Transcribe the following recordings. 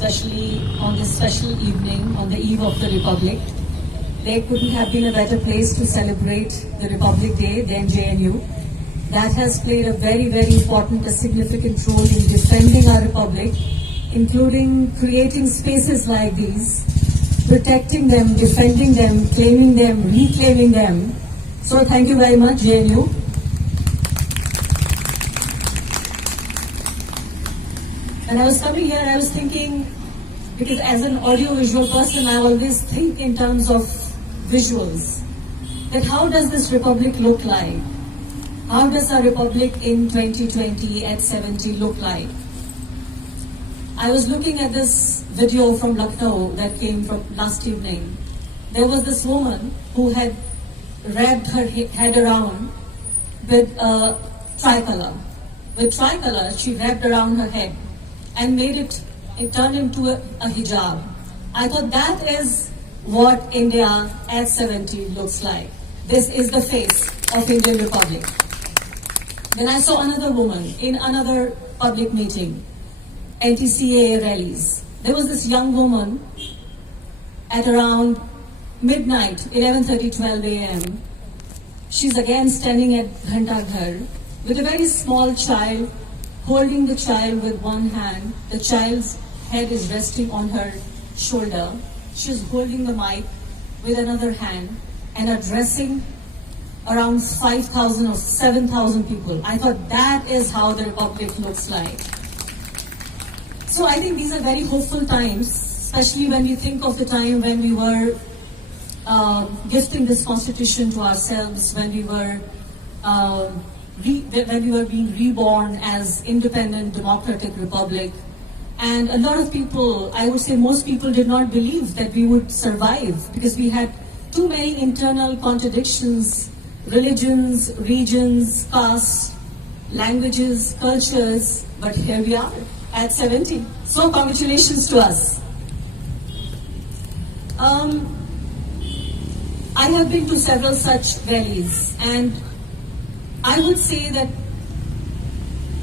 especially on this special evening, on the eve of the Republic. There couldn't have been a better place to celebrate the Republic Day than JNU. That has played a very, very important, a significant role in defending our Republic, including creating spaces like these, protecting them, defending them, claiming them, reclaiming them. So thank you very much, JNU. And I was coming here, I was thinking, because as an audio-visual person, I always think in terms of visuals, that how does this Republic look like? How does our Republic in 2020 at 70 look like? I was looking at this video from Lucknow that came from last evening. There was this woman who had wrapped her head around with a tricolor. With tricolor, she wrapped around her head and made it turned into a hijab. I thought that is what India at 70 looks like. This is the face of Indian Republic. Then I saw another woman in another public meeting, anti-CAA rallies. There was this young woman at around midnight, 11:30, 12 a.m. She's again standing at Ghantaghar with a very small child, holding the child with one hand. The child's head is resting on her shoulder. She's holding the mic with another hand and addressing around 5,000 or 7,000 people. I thought that is how the Republic looks like. So I think these are very hopeful times, especially when we think of the time when we were gifting this constitution to ourselves, when we were being reborn as independent democratic republic. And a lot of people, I would say most people, did not believe that we would survive because we had too many internal contradictions, religions, regions, castes, languages, cultures, but here we are at 70. So congratulations to us. I have been to several such rallies, and I would say that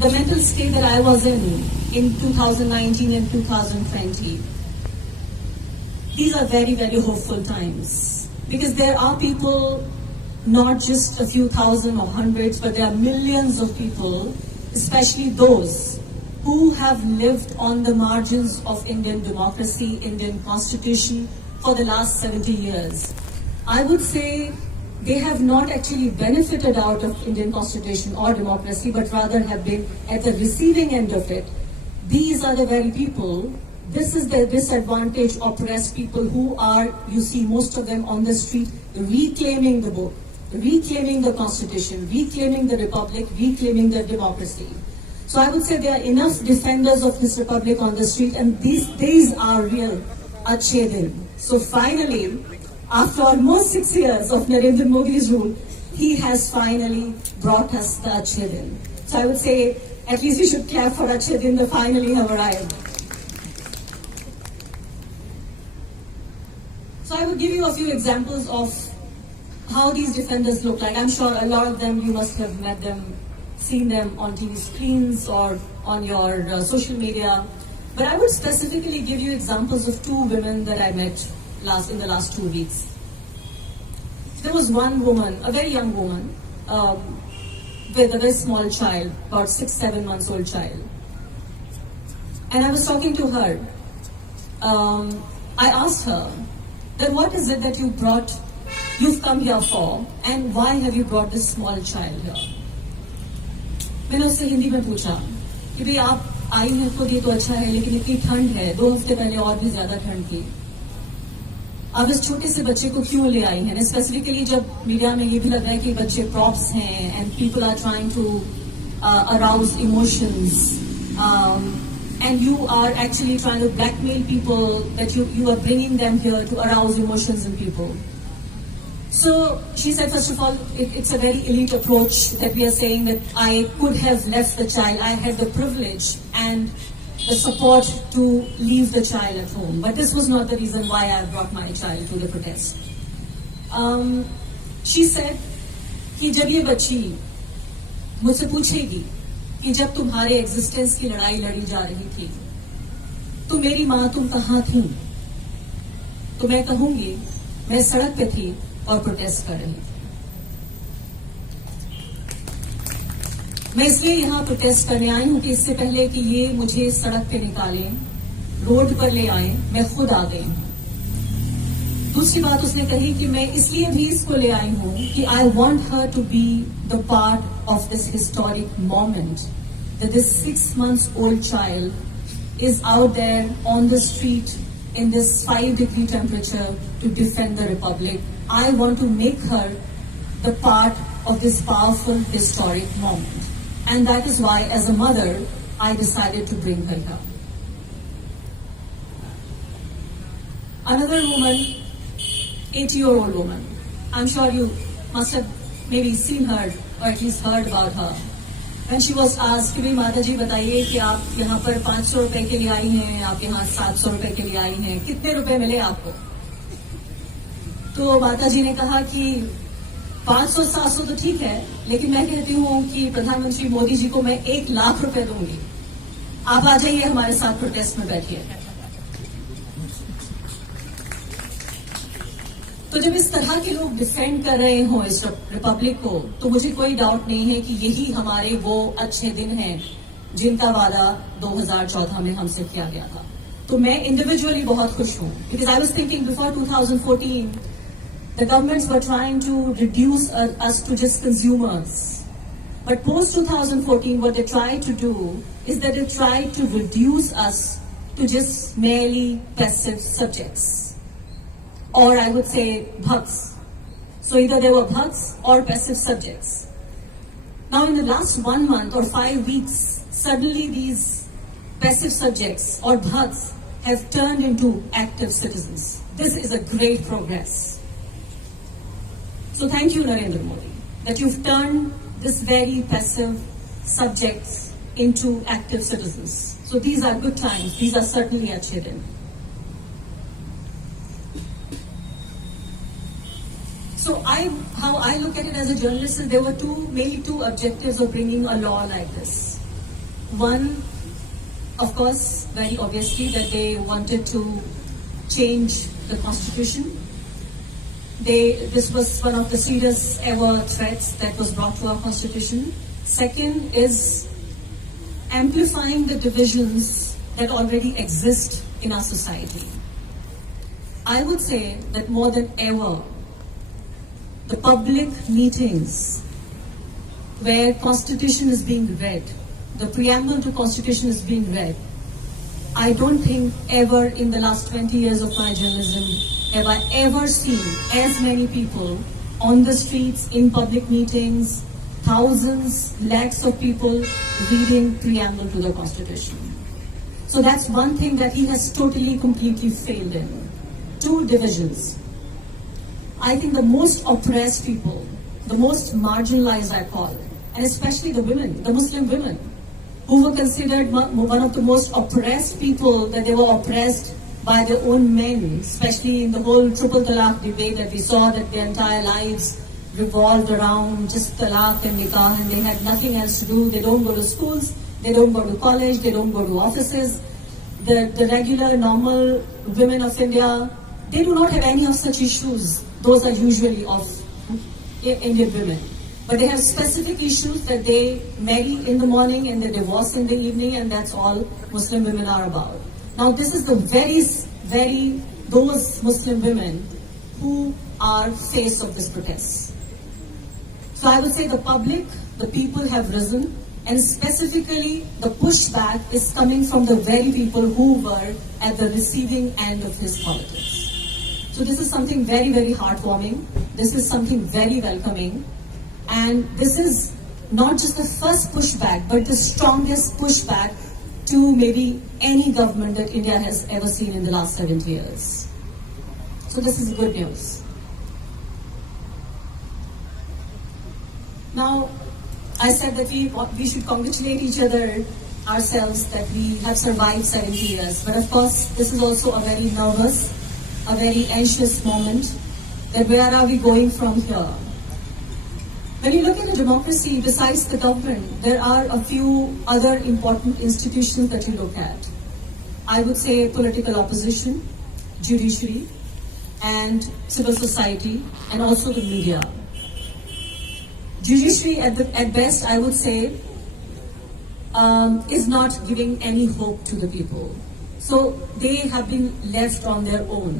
the mental state that I was in 2019 and 2020, these are very, very hopeful times, because there are people, not just a few thousand or hundreds, but there are millions of people, especially those who have lived on the margins of Indian democracy, Indian constitution for the last 70 years. I would say they have not actually benefited out of Indian constitution or democracy, but rather have been at the receiving end of it. These are the very people, this is the disadvantaged, oppressed people who are, you see most of them on the street, reclaiming the book, reclaiming the constitution, reclaiming the republic, reclaiming the democracy. So I would say there are enough defenders of this republic on the street, and these are real Achhe Din. So finally, after almost 6 years of Narendra Modi's rule, he has finally brought us the Achhe Din. So I would say, at least we should clap for Achhe Din, they finally have arrived. So I would give you a few examples of how these defenders look like. I'm sure a lot of them, you must have met them, seen them on TV screens or on your social media. But I would specifically give you examples of two women that I met in the last 2 weeks. There was one woman, a very young woman, with a very small child, about 6-7 months old child. And I was talking to her. I asked her that what is it that you've come here for, and why have you brought this small child here? मैंने उससे हिंदी में पूछा कि भाई आप आई हैं खुद ये तो अच्छा है, लेकिन इतनी ठंड है, 2 हफ्ते पहले और भी ज्यादा ठंड थी, आप इस छोटे से बच्चे को क्यों ले आई हैं? स्पेसिफिकली जब मीडिया में ये भी लग रहा है कि बच्चे प्रॉप्स हैं and people are trying to arouse emotions and you are actually trying to blackmail people that you are bringing them here to arouse emotions in people. So she said, first of all, it's a very elite approach that we are saying that I could have left the child. I had the privilege and the support to leave the child at home. But this was not the reason why I brought my child to the protest. She said कि जब ये बच्ची मुझसे पूछेगी कि जब तुम्हारे existence की लड़ाई लड़ी जा रही थी तो मेरी माँ तुम कहाँ थी? तो मैं कहूंगी मैं सड़क पे थी और प्रोटेस्ट कर रही थी। मैं इसलिए यहाँ प्रोटेस्ट करने आई हूँ कि इससे पहले कि ये मुझे सड़क पे निकालें, रोड पर ले आए, मैं खुद आ गई हूँ। दूसरी बात उसने कही कि मैं इसलिए भी इसको ले आई हूँ कि I want her to be the part of this historic moment that this 6 months old child is out there on the street in this 5-degree temperature to defend the Republic. I want to make her the part of this powerful historic moment. And that is why, as a mother, I decided to bring her here. Another woman, 80-year-old woman, I'm sure you must have maybe seen her or at least heard about her. When she was asked कि भाई माता जी बताइए कि आप यहाँ पर 500 रुपए के लिए आई हैं, आप यहाँ 700 रुपए के लिए आई हैं, कितने रुपए मिले आपको? तो माता जी ने कहा कि 500-700 तो ठीक है, लेकिन मैं कहती हूँ कि प्रधानमंत्री मोदी जी को मैं 1 लाख रुपए दूंगी, आप आ जाइए हमारे साथ प्रोटेस्ट में बैठिए। तो जब इस तरह के लोग डिफेंड कर रहे हो इस रिपब्लिक को, तो मुझे कोई डाउट नहीं है कि यही हमारे वो अच्छे दिन हैं जिनका वादा 2014 में हमसे किया गया था। तो मैं इंडिविजुअली बहुत खुश हूं, because I was thinking before 2014 the governments were trying to reduce us to just consumers, but post 2014 what they try to do is that they try to reduce us to just merely passive subjects. Or I would say bhaks. So either they were bhaks or passive subjects. Now in the last 1 month or 5 weeks, suddenly these passive subjects or bhaks have turned into active citizens. This is a great progress. So thank you, Narendra Modi, that you've turned this very passive subjects into active citizens. So these are good times. These are certainly achhe din. So how I look at it as a journalist is there were mainly two objectives of bringing a law like this. One, of course, very obviously that they wanted to change the constitution. This was one of the serious ever threats that was brought to our constitution. Second is amplifying the divisions that already exist in our society. I would say that more than ever, the public meetings where Constitution is being read, the preamble to Constitution is being read, I don't think ever in the last 20 years of my journalism have I ever seen as many people on the streets in public meetings, thousands, lakhs of people reading preamble to the Constitution. So that's one thing that he has totally, completely failed in. Two divisions. I think the most oppressed people, the most marginalized I call, and especially the women, the Muslim women, who were considered one of the most oppressed people, that they were oppressed by their own men, especially in the whole triple talaq debate that we saw, that their entire lives revolved around just talaq and nikah and they had nothing else to do. They don't go to schools, they don't go to college, they don't go to offices. The regular, normal women of India, they do not have any of such issues. Those are usually of Indian women. But they have specific issues that they marry in the morning and they divorce in the evening, and that's all Muslim women are about. Now this is the those Muslim women who are face of this protest. So I would say the public, the people have risen, and specifically the pushback is coming from the very people who were at the receiving end of his politics. So this is something very, very heartwarming. This is something very welcoming. And this is not just the first pushback, but the strongest pushback to maybe any government that India has ever seen in the last 70 years. So this is good news. Now, I said that we should congratulate each other, ourselves, that we have survived 70 years. But of course, this is also a very nervous, a very anxious moment, that where are we going from here? When you look at a democracy, besides the government, there are a few other important institutions that you look at. I would say political opposition, judiciary, and civil society, and also the media. Judiciary, at best, I would say, is not giving any hope to the people. So they have been left on their own.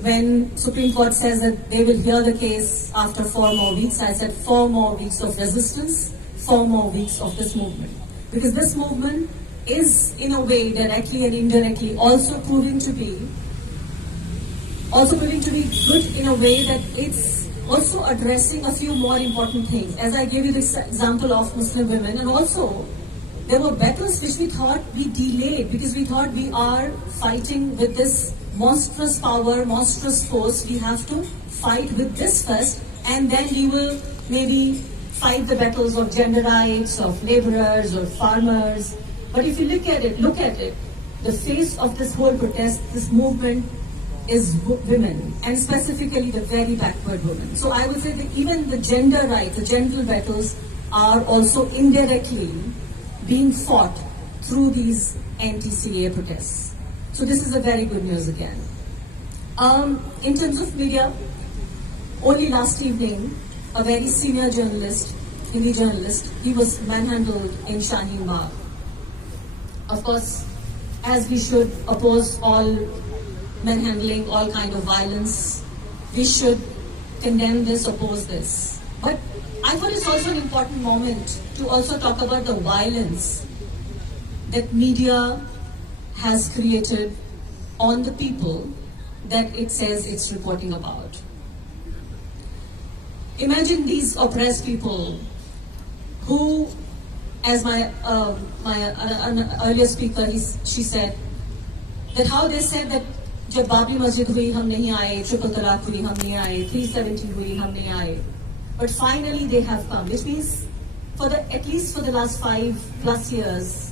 When Supreme Court says that they will hear the case after 4 more weeks, I said 4 more weeks of resistance, 4 more weeks of this movement. Because this movement is, in a way, directly and indirectly, also proving to be good in a way that it's also addressing a few more important things. As I gave you this example of Muslim women, and also there were battles which we thought we delayed because we thought we are fighting with this monstrous power, monstrous force. We have to fight with this first, and then we will maybe fight the battles of gender rights, of laborers or farmers. But if you look at it, the face of this whole protest, this movement, is women, and specifically the very backward women. So I would say that even the gender rights, the gender battles, are also indirectly being fought through these anti-CAA protests. So this is a very good news again. In terms of media, only last evening, a very senior journalist, Hindi journalist, he was manhandled in Shaheen Bagh. Of course, as we should oppose all manhandling, all kind of violence, we should condemn this, oppose this. But I thought it's also an important moment to also talk about the violence that media has created on the people that it says it's reporting about. Imagine these oppressed people who, as my earlier speaker, she said that how they said that जब बाबरी मस्जिद हुई हम नहीं आए, triple तलाक हुई हम नहीं आए, 370 हुई हम नहीं आए. But finally they have come, which means at least for the last 5+ years,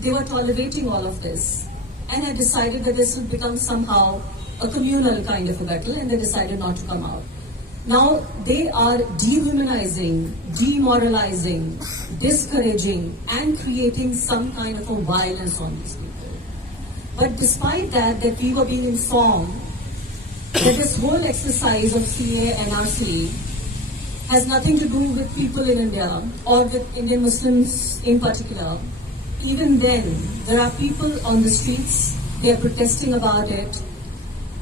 they were tolerating all of this and had decided that this would become somehow a communal kind of a battle, and they decided not to come out. Now they are dehumanizing, demoralizing, discouraging, and creating some kind of a violence on these people. But despite that we were being informed that this whole exercise of CAA and NRC has nothing to do with people in India or with Indian Muslims in particular. Even then, there are people on the streets, they are protesting about it.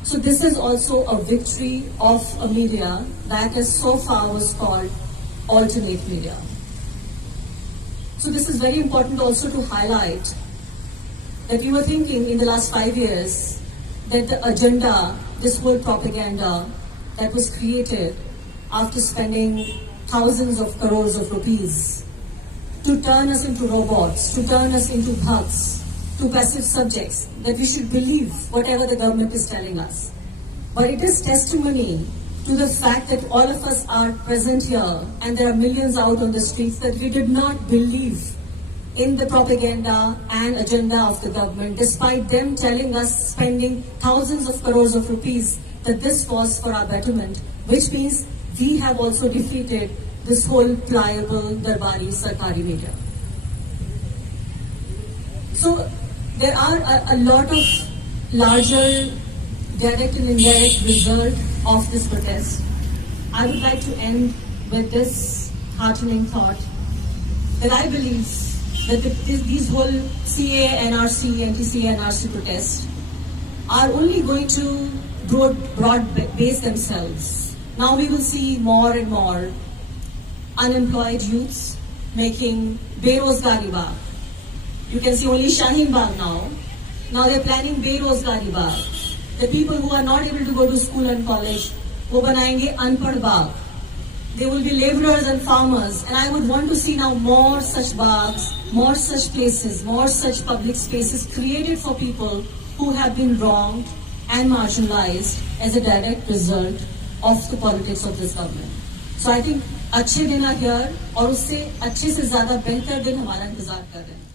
So this is also a victory of a media that is so far was called alternate media. So this is very important also to highlight that we were thinking in the last 5 years that the agenda, this whole propaganda that was created after spending thousands of crores of rupees to turn us into robots, to turn us into thugs, to passive subjects, that we should believe whatever the government is telling us. But it is testimony to the fact that all of us are present here and there are millions out on the streets that we did not believe in the propaganda and agenda of the government, despite them telling us, spending thousands of crores of rupees, that this was for our betterment, which means we have also defeated this whole pliable, darbari, sarkari media. So there are a lot of larger direct and indirect result of this protest. I would like to end with this heartening thought that I believe that these whole CAA, NRC, anti-CAA, NRC protests are only going to broad base themselves. Now we will see more and more unemployed youths making Berozgari Bagh. You can see only Shaheen Bagh now. Now they're planning Berozgari Bagh. The people who are not able to go to school and college, wo banayenge Anpad Bagh. They will be laborers and farmers, and I would want to see now more such bags, more such places, more such public spaces created for people who have been wronged and marginalized as a direct result of the politics of this government. So I think अच्छे दिन are here, और उससे अच्छे से ज़्यादा बेहतर दिन हमारा इंतजार कर रहे हैं.